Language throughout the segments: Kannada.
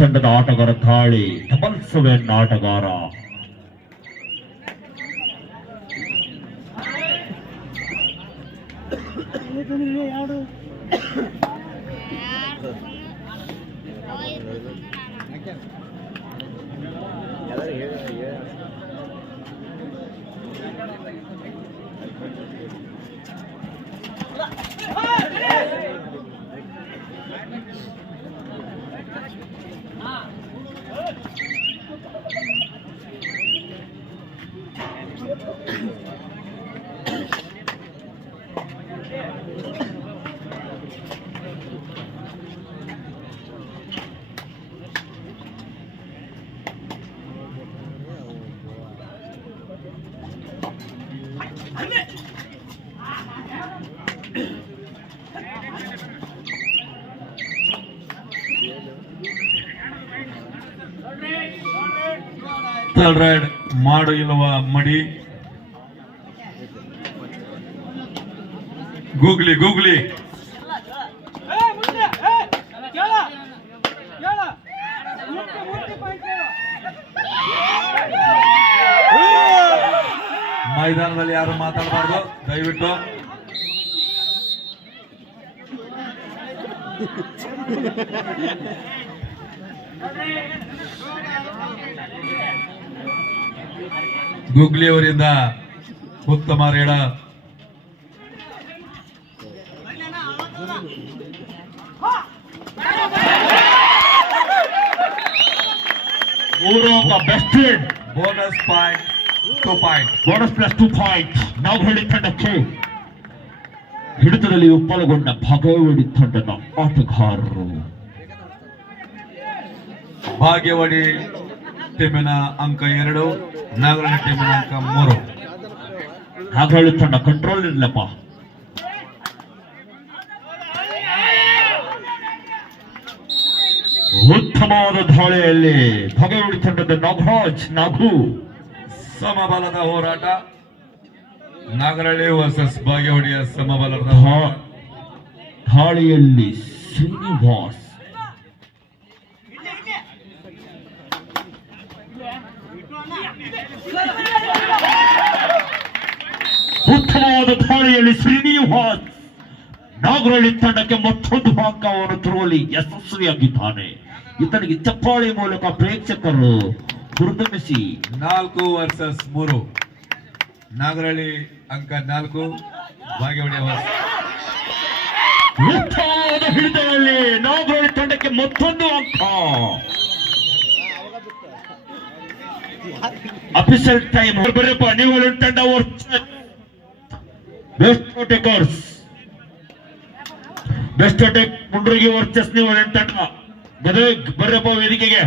ತಂಡದ ಆಟಗಾರ ದಾಳಿ ಡಬಲ್ 7 ಆಟಗಾರ ರೈಡ್ ಮಾಡು ಇಲ್ಲವ ಮಡಿ ಗೂಗ್ಲಿ ಗೂಗ್ಲಿ ಮೈದಾನದಲ್ಲಿ ಯಾರು ಮಾತಾಡಬಾರ್ದು ದಯವಿಟ್ಟು. ಗೂಗ್ಲಿ ಅವರಿಂದ ಉತ್ತಮ ರೇಡ. Best bonus point 2 point bonus plus 2 point Nagarahalli ತಂಡಕ್ಕೆ. ಹಿಡಿತದಲ್ಲಿ ಒಪ್ಪಲಗೊಂಡ ಭಾಗವಡಿ ತಂಡದ ಆಟಗಾರರು. ಭಾಗ್ಯವಾಡಿ ಟೀಮಿನ ಅಂಕ 2, ನಾಗರಹಳ್ಳಿ ಟೀಮಿನ ಅಂಕ 3. ನಾಗರಹಳ್ಳಿ ತಂಡ ಕಂಟ್ರೋಲ್ ಇರ್ಲಪ್ಪ. ಉತ್ತಮವಾದ ದಾಳಿಯಲ್ಲಿ ಭಾಗವಡಿ ತಂಡದ ನಾಗರಾಜ್ ನಾಗು. ಸಮಬಲದ ಹೋರಾಟ. ನಾಗರಹಳ್ಳಿ ವರ್ಸಸ್ ಭಾಗ್ಯವಾಡಿಯ ಸಮಬಲದ ದಾಳಿಯಲ್ಲಿ ಶ್ರೀನಿವಾಸ್. ಉತ್ತಮವಾದ ದಾಳಿಯಲ್ಲಿ ಶ್ರೀನಿವಾಸ್ ನಾಗರಹಳ್ಳಿ ತಂಡಕ್ಕೆ ಮತ್ತೊಂದು ಅಂಕವನ್ನು ತರುವಲ್ಲಿ ಯಶಸ್ವಿಯಾಗಿದ್ದಾನೆ. ಇತನಿಗೆ ಚಪ್ಪಾಳಿ ಮೂಲಕ ಪ್ರೇಕ್ಷಕರು ಹುರಿದುಂಬಿಸಿ 4 ವರ್ಸಸ್ 3. ನಾಗರಹಳ್ಳಿ ಅಂಕ 4, ಭಾಗ್ಯವಾಡಿ ಉತ್ತಮವಾದ ಹಿಡಿತದಲ್ಲಿ ನಾಗರಹಳ್ಳಿ ತಂಡಕ್ಕೆ ಮತ್ತೊಂದು ಅಂಕ. ಅಫಿಷಿಯಲ್ ಟೈಮ್ ಬರಪ್ಪ. ನೀವು ತಂಡ ಬೆಸ್ಟ್ ಅಟ್ಯಾಕರ್ಸ್, ಬೆಸ್ಟ್ ಅಟ್ಯಾಕ್ ಮುಂಡ್ರಿಗೆ ವರ್ಚಸ್ ನೀವು ತಂಡ ಗದಗ್ ಬರ್ರಪ್ಪ ವೇದಿಕೆಗೆ.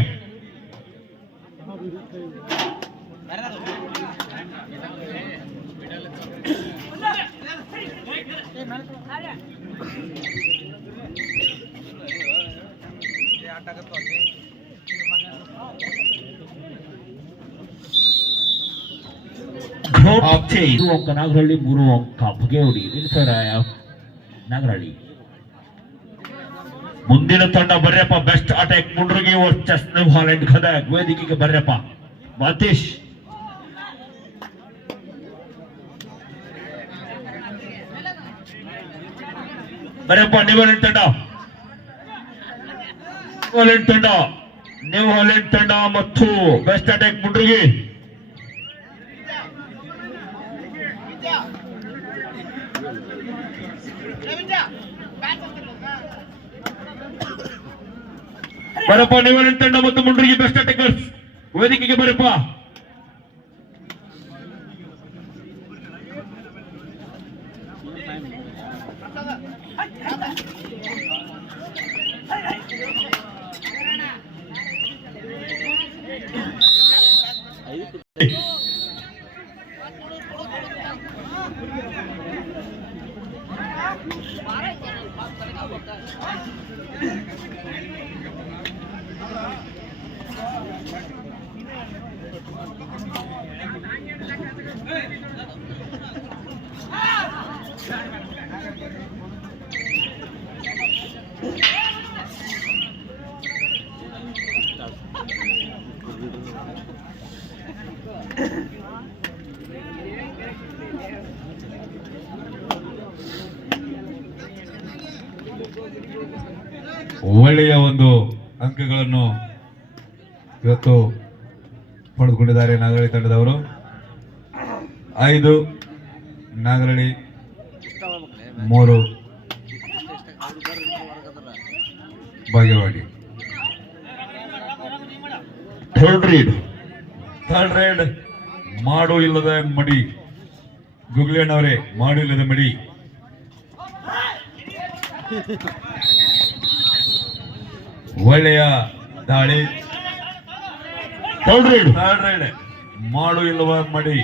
ಅಂಕ ನಾಗರಹಳ್ಳಿ, 3 ಅಂಕ ಭಗೇವಡಿ. ವಿನ್ಫರಾಯ ನಾಗರಹಳ್ಳಿ. ಮುಂದಿನ ತಂಡ ಬರ್ರಪ್ಪ. ಬೆಸ್ಟ್ ಅಟ್ಯಾಕ್ ಮುಂಡ್ರಿಗೆ ವರ್ಚಸ್ ಹಾಲೆಂಡ್ ಗದಗ್ ವೇದಿಕೆಗೆ ಬರ್ರಪ್ಪ. ಮಾತೇಶ್ ಬರ್ರಪ್ಪ. ನ್ಯೂ ಹಾಲೆಂಡ್ ತಂಡ ಮತ್ತು ಬೆಸ್ಟ್ ಅಟ್ಯಾಕ್ ಮುಂಡ್ರಿಗೆ. ಬರಪ್ಪ. ನ್ಯೂ ಹಾಲೆಂಡ್ ತಂಡ ಮತ್ತು ಮುಂಡ್ರಿಗೆ ಬೆಸ್ಟ್ ಅಟ್ಯಾಕರ್ಸ್ ವೇದಿಕೆಗೆ ಬರಪ್ಪ. ಒಳ್ಳೆಯ ಒಂದು ಅಂಕಗಳನ್ನು ಇವತ್ತು ಪಡೆದುಕೊಂಡಿದ್ದಾರೆ ನಾಗರಳ್ಳಿ ತಂಡದವರು. 5 ನಾಗರಳ್ಳಿ 3 ಬಾಗೇವಾಡಿ. ಥರ್ಡ್ ರೈಡ್ ಮಾಡು ಇಲ್ಲದ ಮಡಿ. ಗುಗ್ಲೇಣ್ಣವರೇ, ಮಾಡು ಇಲ್ಲದ ಮಡಿ. ಒಳ್ಳೆಯ ದಾಳಿ. ಥರ್ಡ್ ರೈಡ್ ಮಾಡು ಇಲ್ಲವ ಮಡಿ.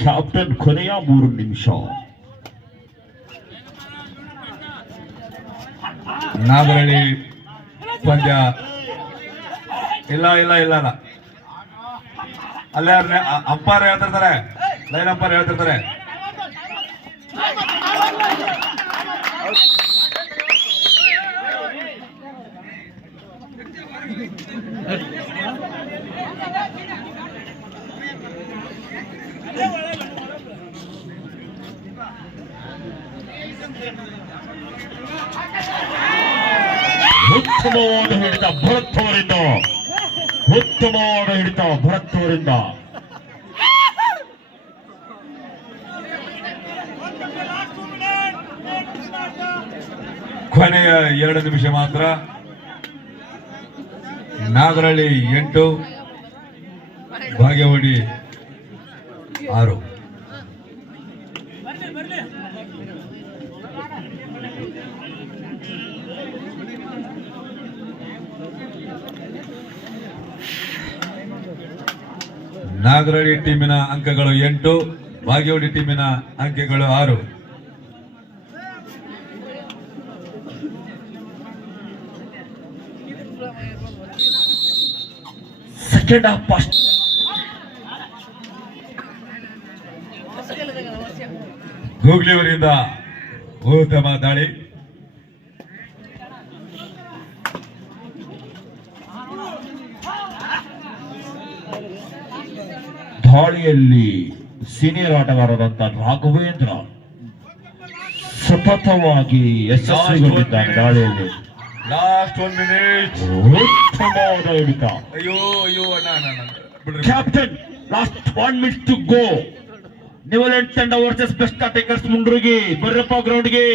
ಕ್ಯಾಪ್ಟನ್ ಕೊನೆಯ 3 ನಿಮಿಷ. ನಾಗರಳ್ಳಿ ಪಂದ್ಯ ಇಲ್ಲ ಅಲ್ಲೇ ಅಂಪೈರ್ ಹೇಳ್ತಿರ್ತಾರೆ, ಲೈನ್ ಅಂಪೈರ್ ಹೇಳ್ತಿರ್ತಾರೆ. ಉತ್ತಮವಾದ ಹಿಡಿತ ಭರತ್ ಅವರಿಂದ. ಉತ್ತಮವಾದ ಹಿಡಿತ ಭರತ್ ಅವರಿಂದ. ಕೊನೆಯ 2 ನಿಮಿಷ ಮಾತ್ರ. ನಾಗರಳ್ಳಿ 8, ಬಾಗೇವಾಡಿ 6. ನಾಗರಳ್ಳಿ ಟೀಮಿನ ಅಂಕಗಳು 8, ಬಾಗೇವಾಡಿ ಟೀಮಿನ ಅಂಕಗಳು 6. Second half first. ಗೂಗ್ಲಿಯವರಿಂದ ಉತ್ತಮ ದಾಳಿ. ದಾಳಿಯಲ್ಲಿ ಸೀನಿಯರ್ ಆಟಗಾರರಾದಂತ ರಾಘವೇಂದ್ರ ಸತತವಾಗಿ ಯಶಸ್ವಿಗೊಂಡಿದ್ದಾರೆ. ದಾಳಿಯಲ್ಲಿ ಲಾಸ್ಟ್ 1 ಮಿನಿಟ್. ಉತ್ತಮವಾದ ಹಿಡಿತ. ಅಯ್ಯೋ ಬಿಡ್ರಿ. Captain last 1 minute to go. ನಿವಲೆಂಟ್ ತಂಡ ವರ್ಸಸ್ ಬೆಸ್ಟ್ ಅಟ್ಯಾಕರ್ಸ್ ಮುಂಡ್ರುಗಿ. ಬರ್ರಪ್ಪ ಗ್ರೌಂಡ್ಗೆ.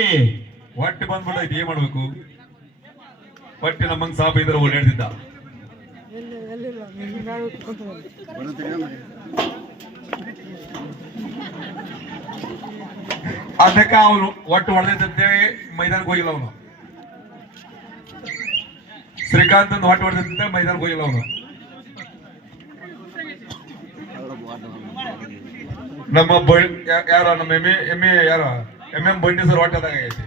ಹೊಟ್ಟೆ ಬಂದ್ಬಿಟ್ಟೈತಿ, ಏನ್ ಮಾಡ್ಬೇಕು? ಹೊಟ್ಟೆ ನಮ್ಮಂಗ್ ಸಾಪ ಇದ್ರೆ ಓಡಾಡ್ತಿದ್ದ. ಅದಕ್ಕೆ ಅವನು ಒಟ್ಟು ಹೊಡೆದಿದ್ದಂತೆ ಮೈದಾನಕ್ಕೆ ಹೋಗಿಲ್ಲ. ಅವನು ಶ್ರೀಕಾಂತ್ ಹೊಟ್ಟು ಹೊಡೆದಿದ್ದಂತೆ ಮೈದಾನಕ್ಕೆ ಹೋಗಿಲ್ಲ. ಅವನು ನಮ್ಮ ಯಾರ ನಮ್ಮ ಎಮ್ಮೆ ಯಾರ MM ಬಂಡಿ ಸರ್ ಹೊಟ್ಟದಾಗ ಐತಿ.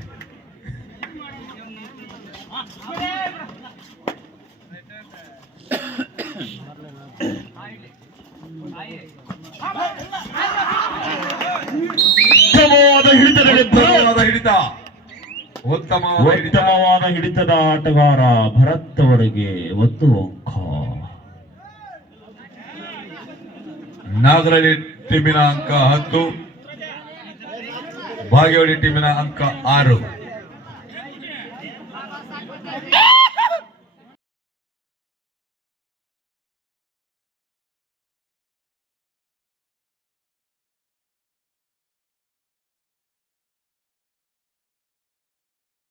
ಉತ್ತಮವಾದ ಹಿಡಿತದ ಆಟಗಾರ ಭರತ್ ಅವರಿಗೆ 1 ಅಂಕ. ನಾಗರಳ್ಳಿ ಟೀಮಿನ ಅಂಕ 10, ಬಾಗೇವಾಡಿ ಟೀಮಿನ ಅಂಕ 6.